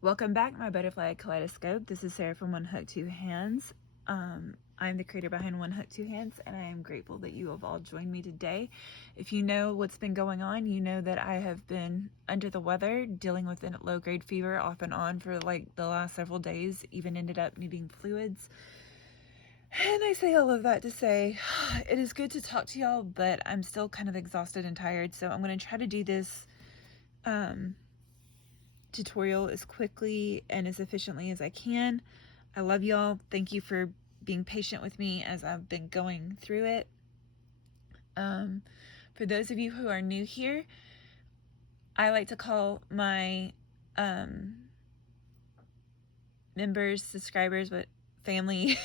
Welcome back, my butterfly kaleidoscope. This is Sarah from One Hook, Two Hands. I'm the creator behind One Hook, Two Hands, and I am grateful that you have all joined me today. If you know what's been going on, you know that I have been under the weather, dealing with a low-grade fever off and on for like the last several days, even ended up needing fluids. And I say all of that to say, it is good to talk to y'all, but I'm still kind of exhausted and tired, so I'm going to try to do this tutorial as quickly and as efficiently as I can. I love y'all. Thank you for being patient with me as I've been going through it. For those of you who are new here, I like to call my members, subscribers, but family,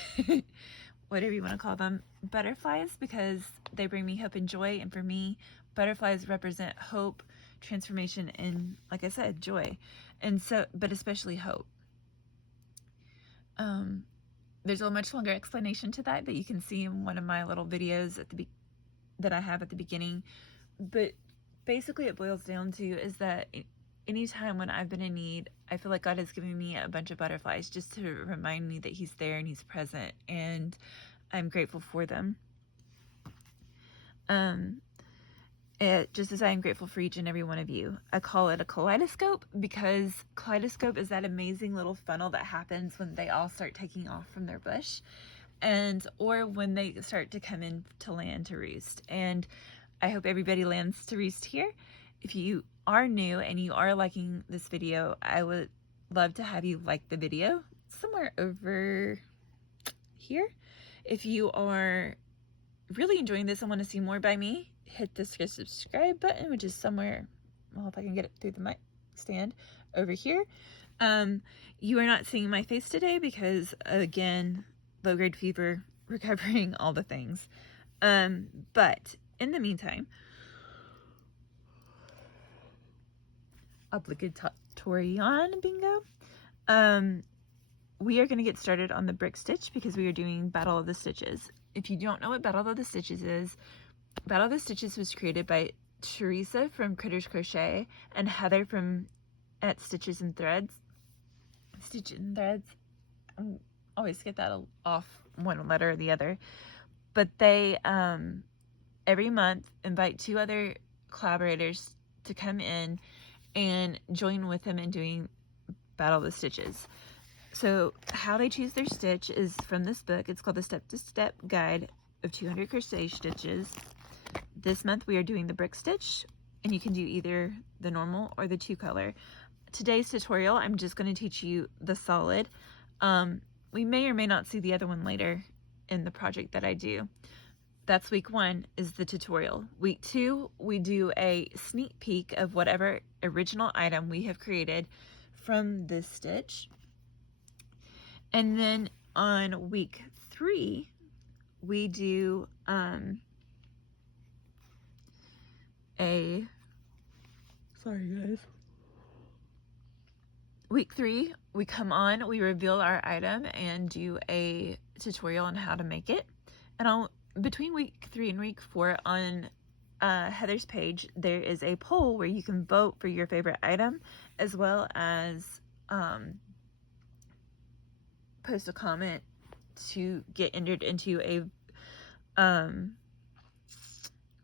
whatever you want to call them, butterflies, because they bring me hope and joy. And for me, butterflies represent hope, transformation, and, like I said, joy. And so, but especially hope. There's a much longer explanation to that you can see in one of my little videos that I have at the beginning. But basically it boils down to is that anytime when I've been in need, I feel like God has given me a bunch of butterflies just to remind me that He's there and He's present, and I'm grateful for them. Just as I am grateful for each and every one of you. I call it a kaleidoscope because kaleidoscope is that amazing little funnel that happens when they all start taking off from their bush, or when they start to come in to land to roost. And I hope everybody lands to roost here. If you are new and you are liking this video, I would love to have you like the video somewhere over here. If you are really enjoying this and want to see more by me, hit the subscribe button, which is somewhere, well, if I can get it through the mic stand over here. You are not seeing my face today because, again, low-grade fever, recovering, all the things. But in the meantime, obligatory bingo. We are going to get started on the brick stitch because we are doing Battle of the Stitches. If you don't know what Battle of the Stitches is, Battle of the Stitches was created by Teresa from Critters Crochet and Heather from at Stitches and Threads. Stitches and Threads. I always get that off one letter or the other. But they every month invite 2 other collaborators to come in and join with them in doing Battle of the Stitches. So how they choose their stitch is from this book. It's called the Step-to-Step Guide of 200 Crochet Stitches. This month we are doing the brick stitch, and you can do either the normal or the 2-color. Today's tutorial, I'm just going to teach you the solid. We may or may not see the other one later in the project that I do. That's week 1 is the tutorial. Week 2, we do a sneak peek of whatever original item we have created from this stitch. And then on week 3, we do sorry guys. Week 3, we come on, we reveal our item and do a tutorial on how to make it. And between week 3 and week 4 on Heather's page, there is a poll where you can vote for your favorite item, as well as post a comment to get entered into a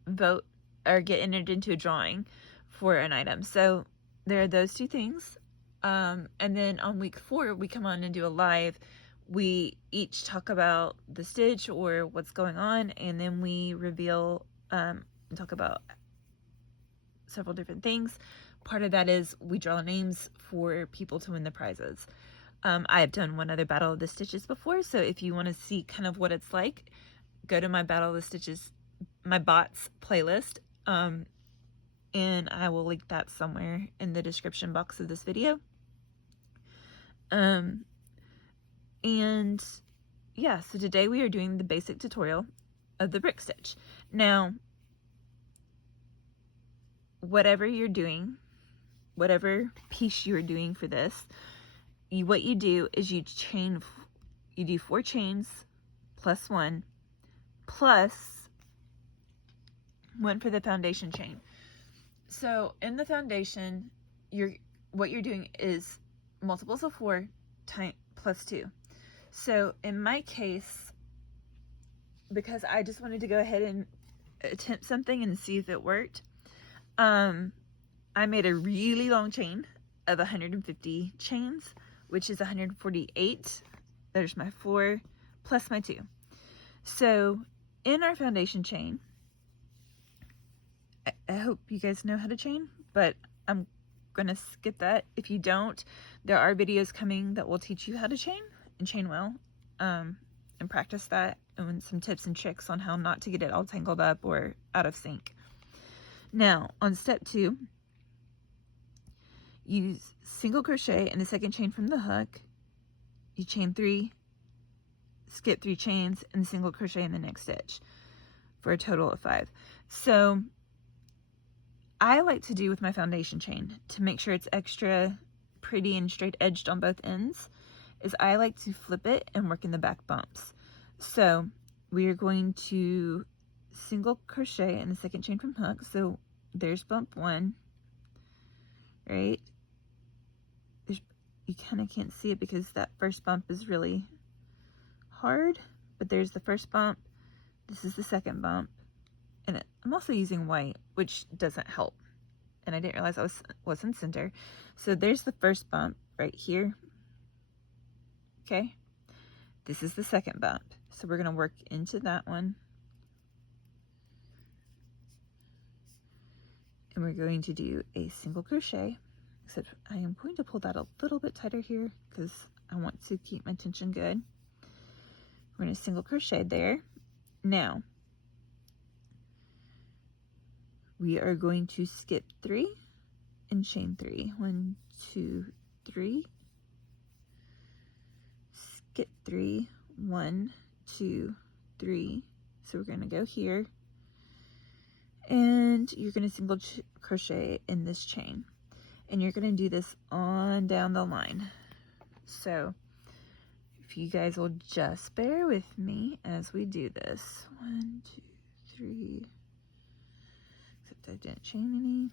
vote or get entered into a drawing for an item. So there are those 2 things. And then on week 4, we come on and do a live. We each talk about the stitch or what's going on, and then we reveal and talk about several different things. Part of that is we draw names for people to win the prizes. I have done one other Battle of the Stitches before, so if you want to see kind of what it's like, go to my Battle of the Stitches, my bots playlist, and I will link that somewhere in the description box of this video. And yeah, so today we are doing the basic tutorial of the brick stitch. Now, whatever you're doing, whatever piece you're doing for this, what you do is you do 4 chains plus 1 plus 1 for the foundation chain. So in the foundation, what you're doing is multiples of 4 plus 2. So in my case, because I just wanted to go ahead and attempt something and see if it worked, I made a really long chain of 150 chains, which is 148. There's my 4 plus my 2. So in our foundation chain, I hope you guys know how to chain, but I'm gonna skip that. If you don't, there are videos coming that will teach you how to chain and chain well, and practice that, and some tips and tricks on how not to get it all tangled up or out of sync. Now on step 2, use single crochet in the second chain from the hook. You chain 3, skip 3 chains, and single crochet in the next stitch for a total of 5. So I like to do with my foundation chain, to make sure it's extra pretty and straight edged on both ends, is I like to flip it and work in the back bumps. So we are going to single crochet in the second chain from hook. So there's bump 1, right? You kind of can't see it because that first bump is really hard, but there's the first bump. This is the second bump, and I'm also using white, which doesn't help, and I didn't realize I was in center. So there's the first bump right here. Okay, this is the second bump, so we're going to work into that one, and we're going to do a single crochet, except I am going to pull that a little bit tighter here because I want to keep my tension good. We're going to single crochet there. Now we are going to skip 3 and chain 3. 1, 2, 3. Skip 3. 1, 2, 3. So we're going to go here, and you're going to single crochet in this chain, and you're going to do this on down the line. So if you guys will just bear with me as we do this. 1, 2, 3. Except I didn't chain any,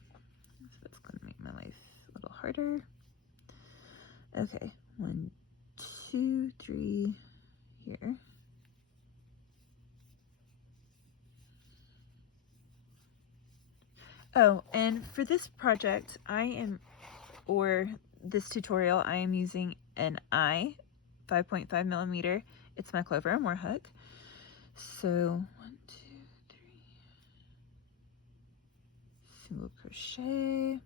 so that's going to make my life a little harder. Okay, 1, 2, 3 here. Oh, and for this project, or this tutorial, I am using an 5.5 millimeter. It's my Clover and More hook. So 1, 2, 3, single crochet,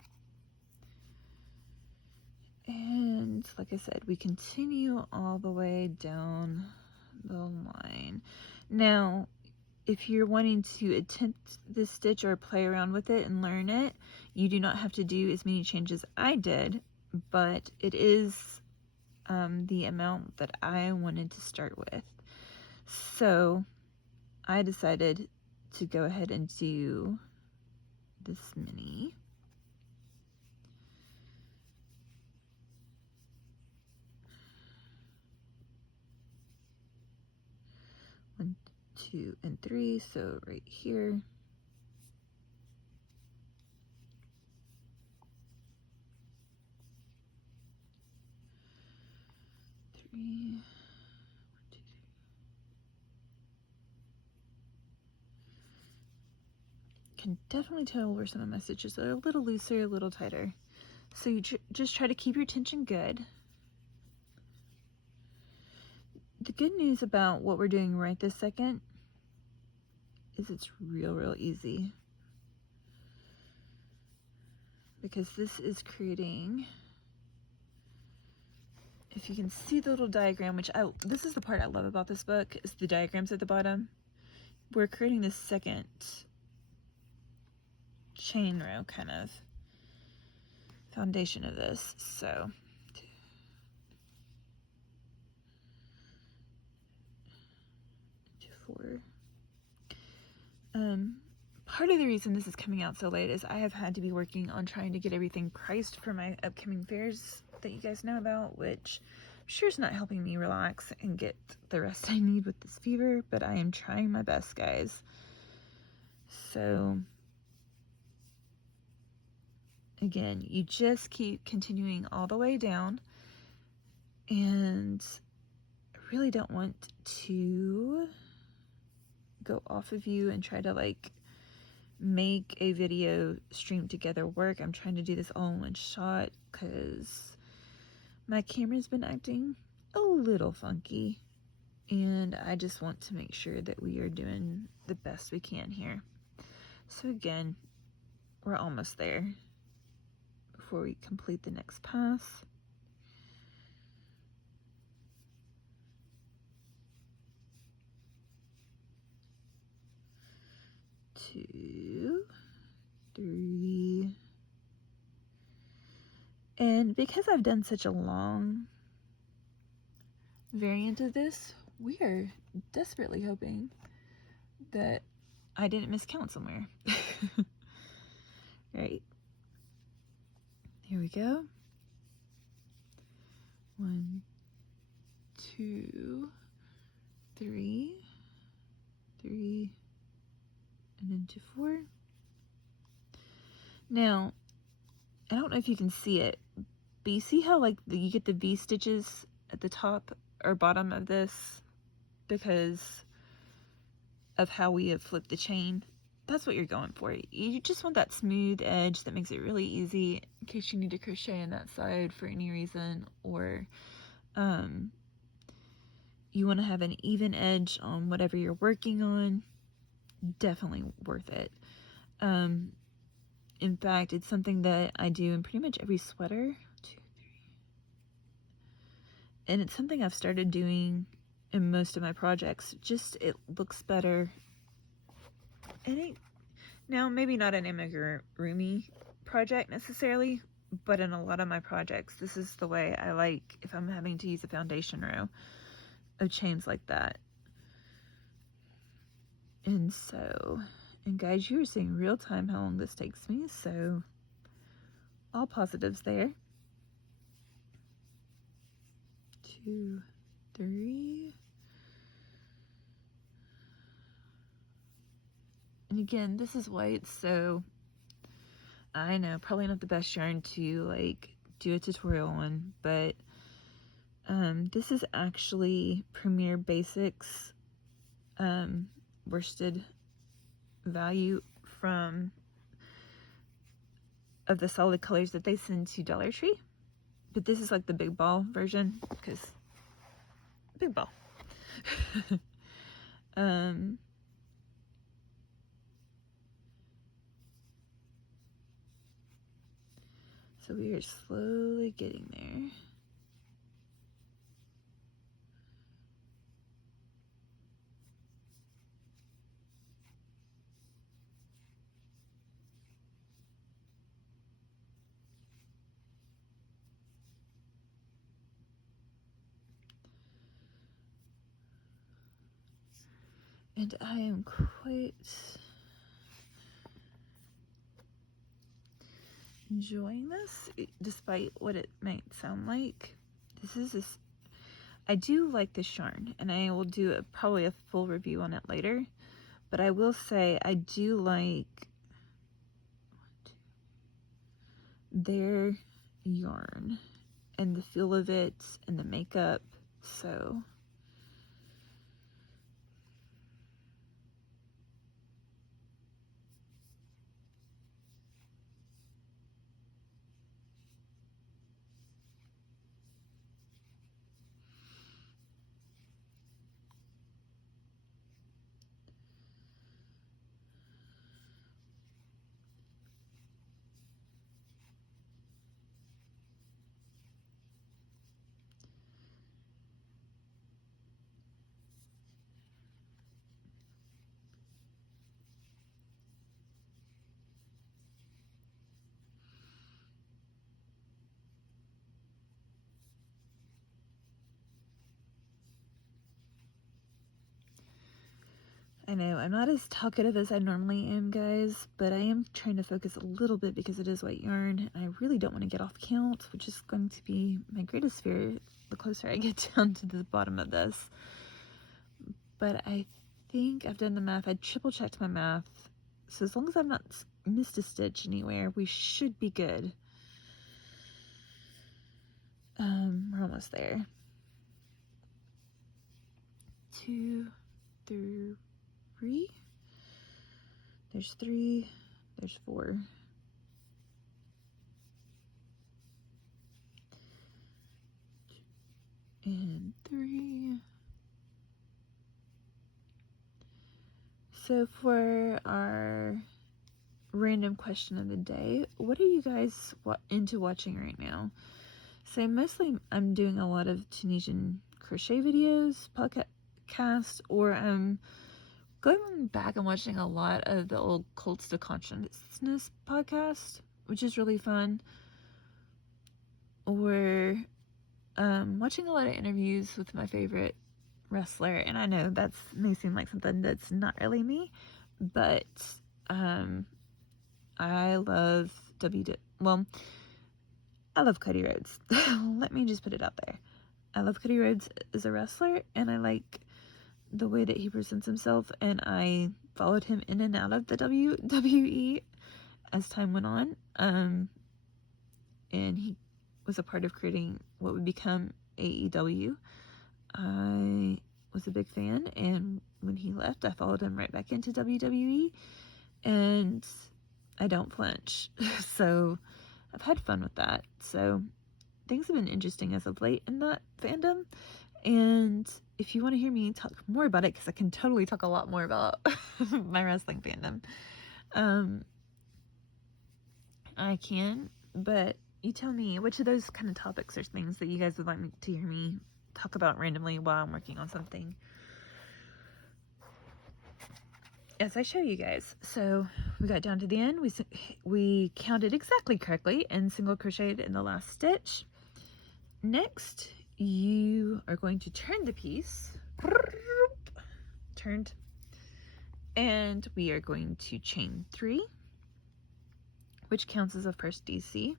and like I said, we continue all the way down the line. Now if you're wanting to attempt this stitch or play around with it and learn it, you do not have to do as many changes I did, but it is the amount that I wanted to start with. So I decided to go ahead and do this many. One, 2, and 3, so right here. Three. 1, 2, 3. Can definitely tell where some of my stitches are a little looser, a little tighter. So you just try to keep your tension good. The good news about what we're doing right this second is it's real easy, because this is creating, if you can see the little diagram, which this is the part I love about this book, is the diagrams at the bottom. We're creating this second chain row kind of foundation of this. So 2, 4. Part of the reason this is coming out so late is I have had to be working on trying to get everything priced for my upcoming fairs that you guys know about, which I'm sure is not helping me relax and get the rest I need with this fever, but I am trying my best, guys. So again, you just keep continuing all the way down And I really don't want to go off of you and try to like make a video stream together work. I'm trying to do this all in one shot because my camera's been acting a little funky, and I just want to make sure that we are doing the best we can here. So again, we're almost there before we complete the next pass. Two, three. And because I've done such a long variant of this, we are desperately hoping that I didn't miscount somewhere. Right. Here we go. 1, 2, 3, 3, and then 2, 4. Now, I don't know if you can see it, but you see how like you get the V stitches at the top or bottom of this because of how we have flipped the chain? That's what you're going for. You just want that smooth edge that makes it really easy in case you need to crochet on that side for any reason, or you want to have an even edge on whatever you're working on. Definitely worth it. In fact, it's something that I do in pretty much every sweater. 2, 3. And it's something I've started doing in most of my projects. Just, it looks better. Now, maybe not an amigurumi project necessarily, but in a lot of my projects, this is the way I like if I'm having to use a foundation row of chains like that. And so, and guys, you're seeing real time how long this takes me, so all positives there. 2, 3. And again, this is white, so I know probably not the best yarn to like do a tutorial on, but this is actually Premier Basics worsted value of the solid colors that they send to Dollar Tree, but this is like the big ball version because big ball. So we are slowly getting there. And I am quite enjoying this, despite what it might sound like. I do like this yarn, and I will do probably a full review on it later, but I will say I do like their yarn and the feel of it and the makeup, so I know I'm not as talkative as I normally am, guys, but I am trying to focus a little bit because it is white yarn, and I really don't want to get off count, which is going to be my greatest fear the closer I get down to the bottom of this. But I think I've done the math. I triple checked my math, so as long as I've not missed a stitch anywhere, we should be good. We're almost there. 2, 3. There's 3. There's 4. And 3. So for our random question of the day, what are you guys into watching right now? So mostly I'm doing a lot of Tunisian crochet videos, podcasts, or I'm going back and watching a lot of the old Cults to Consciousness podcast, which is really fun. Or watching a lot of interviews with my favorite wrestler, and I know that may seem like something that's not really me, but I love I love Cody Rhodes. Let me just put it out there. I love Cody Rhodes as a wrestler, and I like the way that he presents himself, and I followed him in and out of the WWE as time went on, and he was a part of creating what would become AEW. I was a big fan, and when he left, I followed him right back into WWE, and I don't flinch. So I've had fun with that. So things have been interesting as of late in that fandom, and if you want to hear me talk more about it, because I can totally talk a lot more about my wrestling fandom, I can, but you tell me which of those kind of topics or things that you guys would like me to hear me talk about randomly while I'm working on something as I show you guys. So we got down to the end. We counted exactly correctly and single crocheted in the last stitch. Next, you are going to turn the piece, turned, and we are going to chain 3, which counts as a first DC,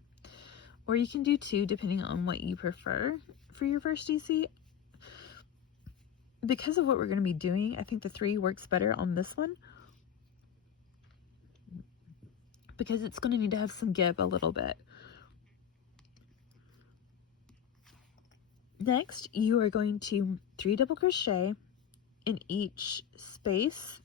or you can do 2 depending on what you prefer for your first DC. Because of what we're going to be doing, I think the 3 works better on this one, because it's going to need to have some give a little bit. Next, you are going to 3 double crochet in each space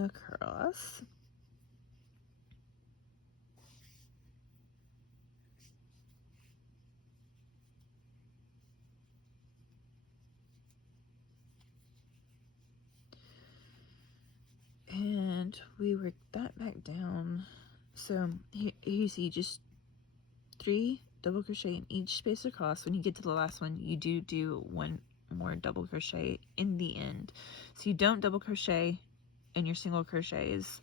across. And we work that back down. So here you see just 3 double crochet in each space across. When you get to the last one, you do 1 more double crochet in the end. So you don't double crochet in your single crochets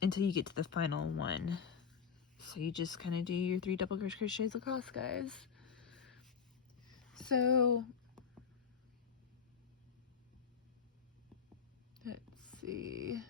until you get to the final one. So you just kind of do your 3 double crochets across, guys. So let's see.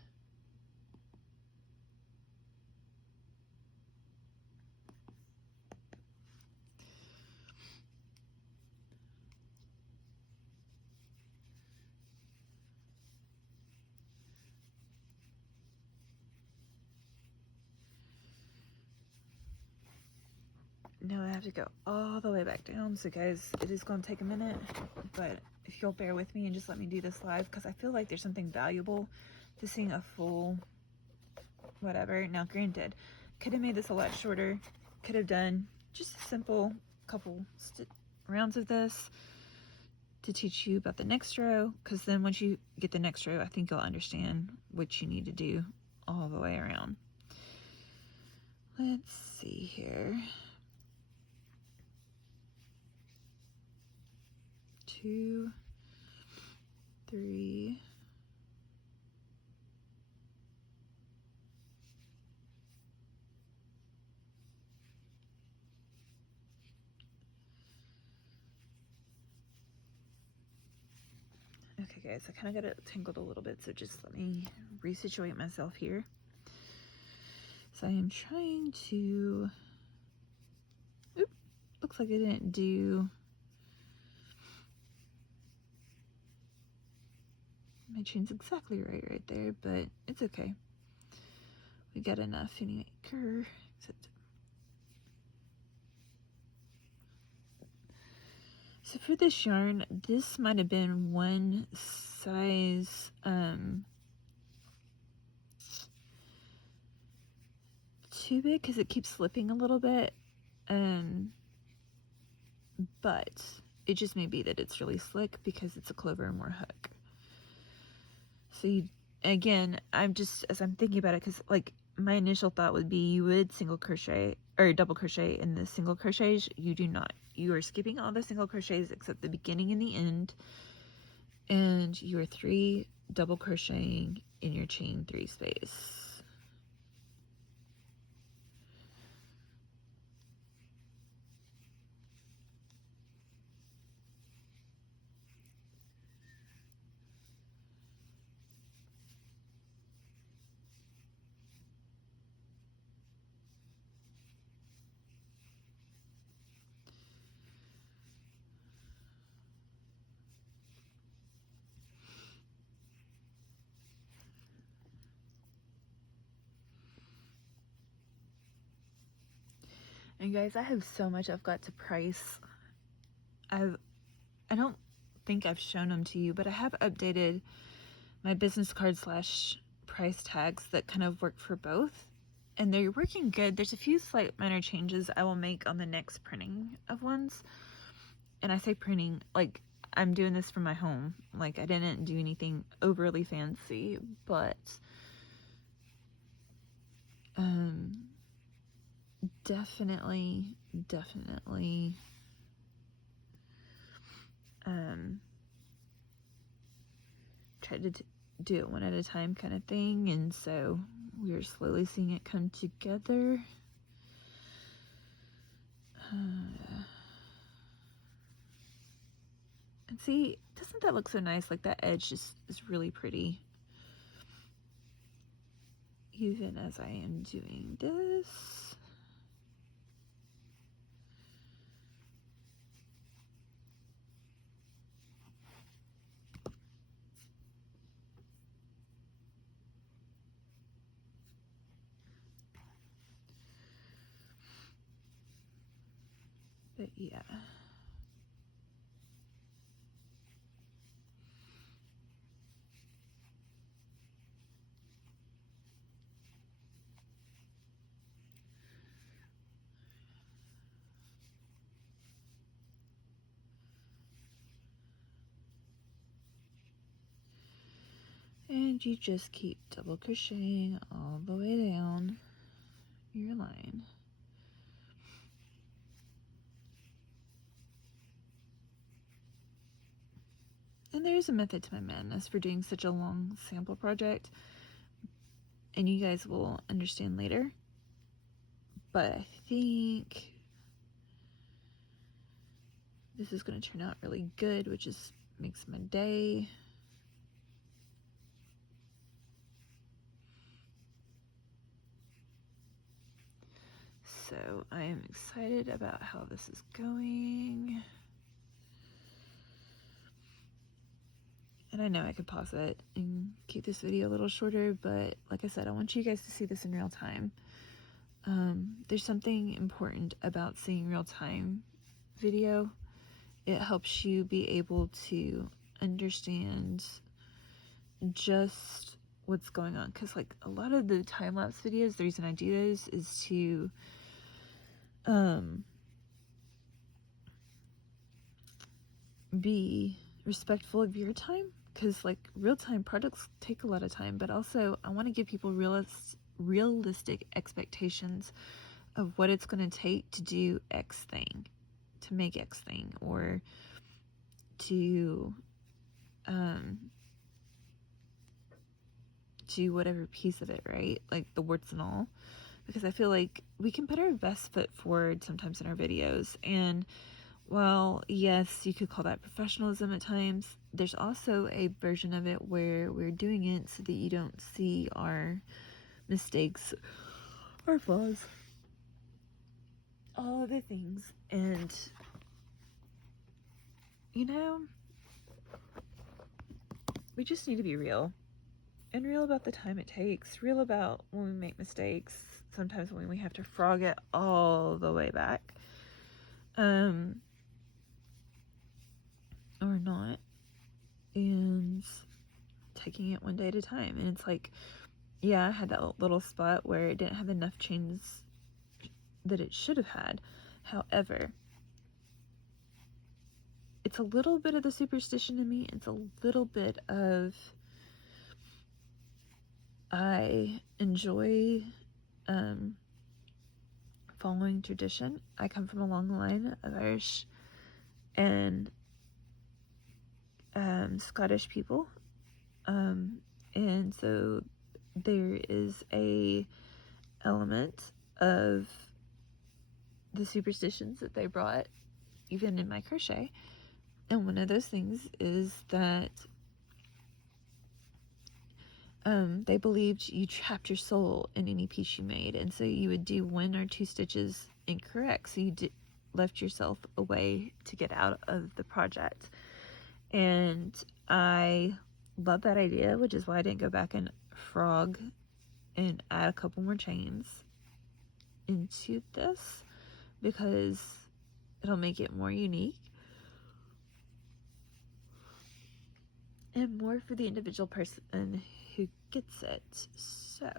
Now I have to go all the way back down. So guys, it is going to take a minute, but if you'll bear with me and just let me do this live, because I feel like there's something valuable to seeing a full whatever. Now granted, could have made this a lot shorter, could have done just a simple couple rounds of this to teach you about the next row, because then once you get the next row, I think you'll understand what you need to do all the way around. Let's see here. 2, 3, okay guys, I kind of got it tangled a little bit, so just let me resituate myself here. So I am trying to, looks like I didn't do My chain's exactly right there, but it's okay. We got enough anyway. So for this yarn, this might have been one size too big because it keeps slipping a little bit. But it just may be that it's really slick because it's a clover and more hook. So you, again, as I'm thinking about it, because like my initial thought would be you would single crochet or double crochet in the single crochets. You do not. You are skipping all the single crochets except the beginning and the end, and you are 3 double crocheting in your chain 3 space. And guys, I have so much I've got to price. I don't think I've shown them to you, but I have updated my business card / price tags that kind of work for both, and they're working good. There's a few slight minor changes I will make on the next printing of ones. And I say printing, like I'm doing this from my home. Like I didn't do anything overly fancy, but definitely tried to do it one at a time kind of thing, and so we're slowly seeing it come together. And see, doesn't that look so nice? Like that edge just is really pretty. Even as I am doing this. But yeah. And you just keep double crocheting all the way down your line. And there is a method to my madness for doing such a long sample project, and you guys will understand later. But I think this is going to turn out really good, which is makes my day. So I am excited about how this is going. And I know I could pause it and keep this video a little shorter, but like I said, I want you guys to see this in real time. There's something important about seeing real time video. It helps you be able to understand just what's going on, because like a lot of the time-lapse videos, the reason I do those is to be respectful of your time, because like real-time products take a lot of time, but also I want to give people realistic expectations of what it's going to take to do X thing, to make X thing, or to do whatever piece of it, right? Like the warts and all, because I feel like we can put our best foot forward sometimes in our videos, and while yes, you could call that professionalism at times, there's also a version of it where we're doing it so that you don't see our mistakes, our flaws, all other things. And you know, we just need to be real. And real about the time it takes. Real about when we make mistakes. Sometimes when we have to frog it all the way back. Or not. And taking it one day at a time. And it's like, yeah, I had that little spot where it didn't have enough chains that it should have had. However, it's a little bit of the superstition in me. It's a little bit of, I enjoy following tradition. I come from a long line of Irish and Scottish people, and so there is a element of the superstitions that they brought even in my crochet, and one of those things is that they believed you trapped your soul in any piece you made, and so you would do 1 or 2 stitches incorrect, so you left yourself a way to get out of the project. And I love that idea, which is why I didn't go back and frog and add a couple more chains into this, because it'll make it more unique and more for the individual person who gets it. So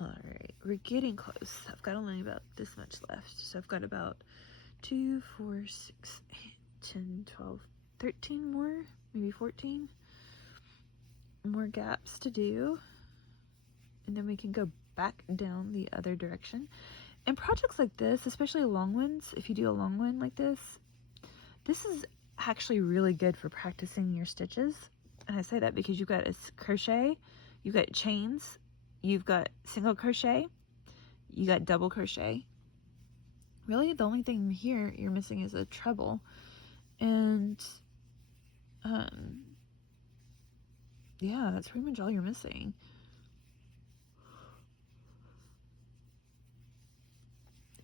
alright, we're getting close. I've got only about this much left, so I've got about 2, 4, 6, 8, 10, 12, 13 more, maybe 14 more gaps to do, and then we can go back down the other direction. And projects like this, especially long ones, if you do a long one like this is actually really good for practicing your stitches. And I say that because you've got a crochet, you've got chains, you've got single crochet, you got double crochet. Really, the only thing here you're missing is a treble. And yeah, that's pretty much all you're missing.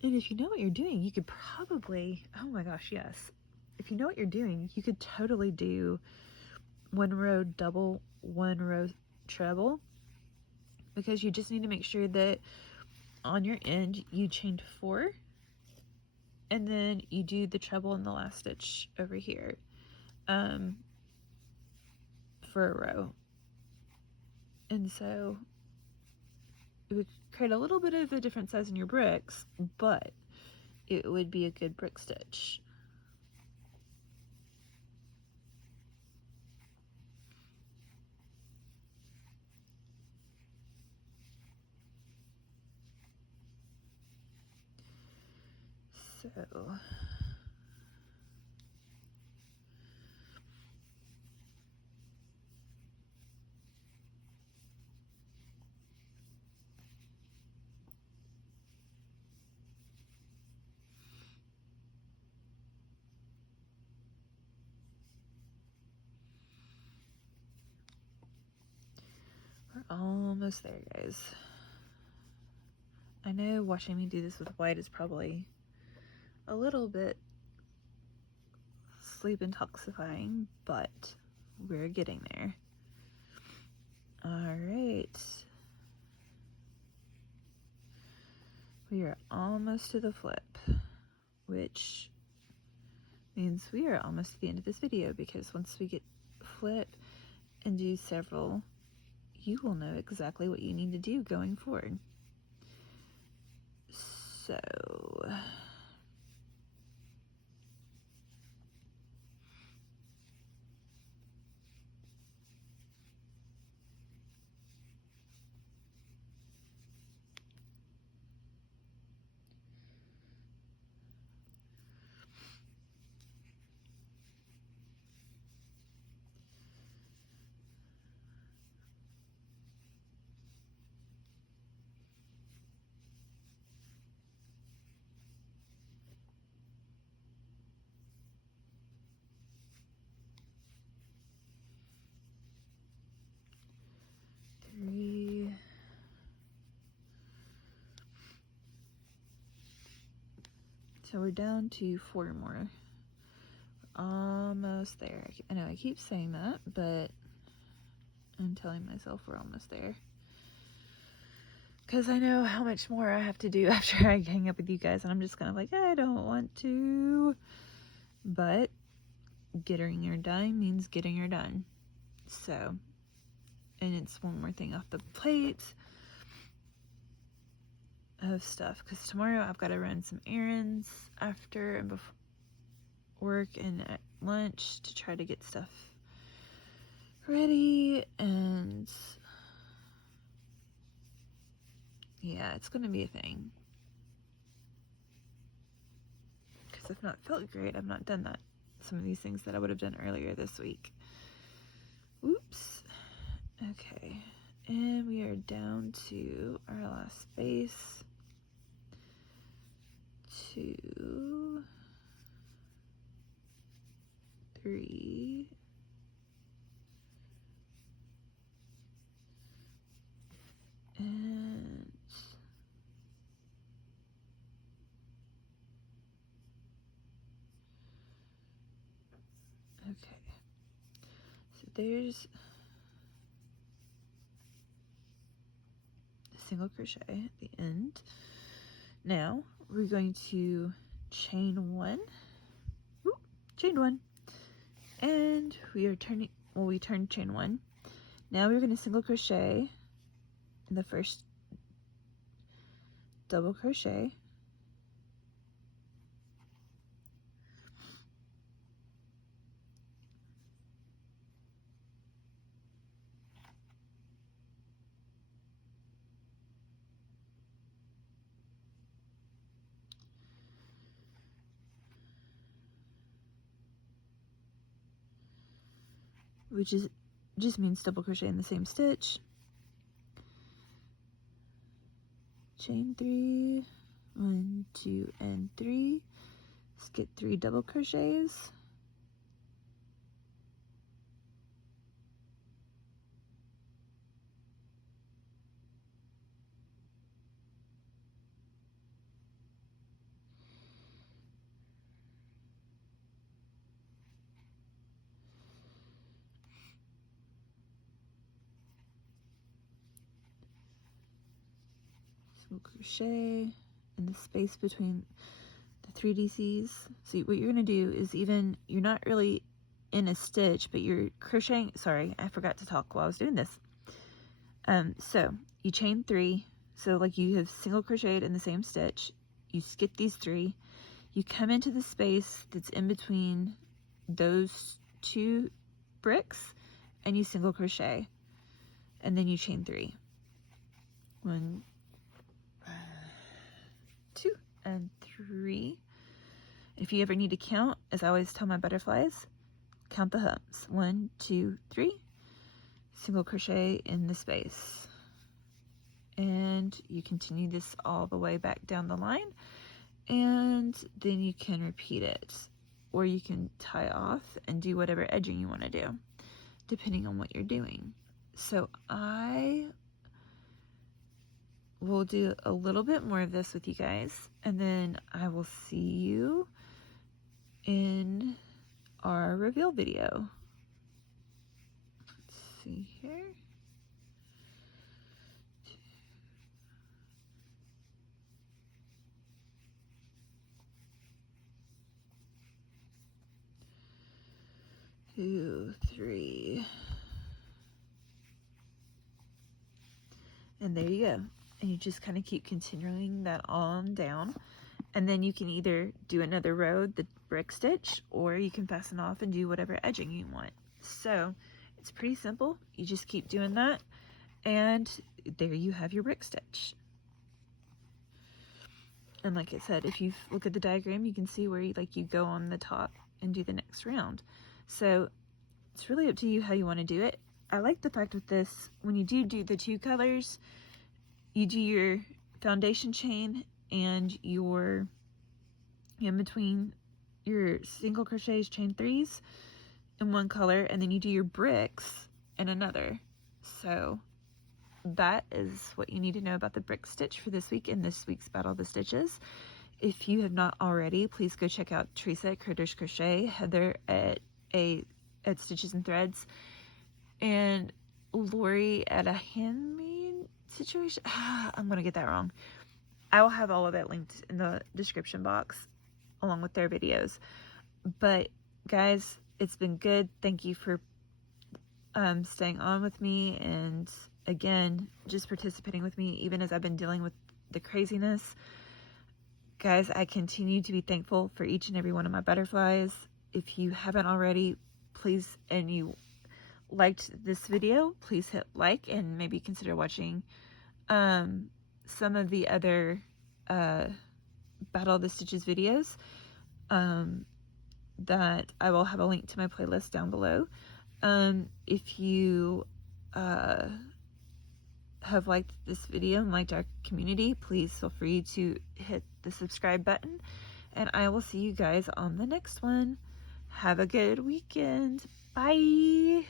And if you know what you're doing, you could probably, oh my gosh, yes. If you know what you're doing, you could totally do 1 row double, 1 row treble, because you just need to make sure that on your end you chained 4, and then you do the treble in the last stitch over here for a row. And so it would create a little bit of a different size in your bricks, but it would be a good brick stitch. So we're almost there, guys. I know watching me do this with white is probably a little bit sleep intoxifying, but we're getting there. All right. We are almost to the flip, which means we are almost to the end of this video, because once we get flip and do several, you will know exactly what you need to do going forward. So So we're down to 4 more. Almost there. I know I keep saying that, but I'm telling myself we're almost there. Because I know how much more I have to do after I hang up with you guys, and I'm just kind of like, I don't want to. But getting her done means getting her done. So, and it's one more thing off the plate of stuff. Because tomorrow I've got to run some errands after and before work and at lunch to try to get stuff ready, and yeah, it's gonna be a thing. Because I've not felt great, I've not done that. Some of these things that I would have done earlier this week. Oops. Okay, and we are down to our last space. 2, 3, and okay, so there's a single crochet at the end. Now we're going to chain 1. Ooh, chain 1, and we are turning, well, we turned chain 1. Now we're going to single crochet in the first double crochet, which is just means double crochet in the same stitch. Chain 3, 1, 2, and 3. Skip 3 double crochets. Single crochet in the space between the 3 DCs. So what you're going to do is, even you're not really in a stitch, but you're crocheting. Sorry, I forgot to talk while I was doing this. So you chain 3, so like you have single crocheted in the same stitch, you skip these 3, you come into the space that's in between those 2 bricks, and you single crochet, and then you chain 3. 1, 2, and 3. If you ever need to count, as I always tell my butterflies, count the humps. 1, 2, 3, single crochet in the space. And you continue this all the way back down the line, and then you can repeat it, or you can tie off and do whatever edging you want to do, depending on what you're doing. So I will do a little bit more of this with you guys, and then I will see you in our reveal video. Let's see here. Two, 3, and there you go. And you just kind of keep continuing that on down, and then you can either do another row, the brick stitch, or you can fasten off and do whatever edging you want. So it's pretty simple. You just keep doing that, and there you have your brick stitch. And like I said, if you look at the diagram, you can see where you go on the top and do the next round. So it's really up to you how you want to do it. I like the fact with this, when you do the 2 colors, you do your foundation chain and your in between your single crochets, chain 3s in one color, and then you do your bricks in another. So that is what you need to know about the brick stitch for this week in this week's Battle of the Stitches. If you have not already, please go check out Teresa at Critters Crochet, Heather at Stitches and Threads, and Lori at a Handmade Situation. I'm gonna get that wrong. I will have all of that linked in the description box along with their videos. But guys, it's been good. Thank you for staying on with me, and again, just participating with me even as I've been dealing with the craziness. Guys, I continue to be thankful for each and every one of my butterflies. If you haven't already, please, and you liked this video, please hit like and maybe consider watching some of the other Battle of the Stitches videos that I will have a link to my playlist down below. If you have liked this video and liked our community, please feel free to hit the subscribe button, and I will see you guys on the next one. Have a good weekend. Bye.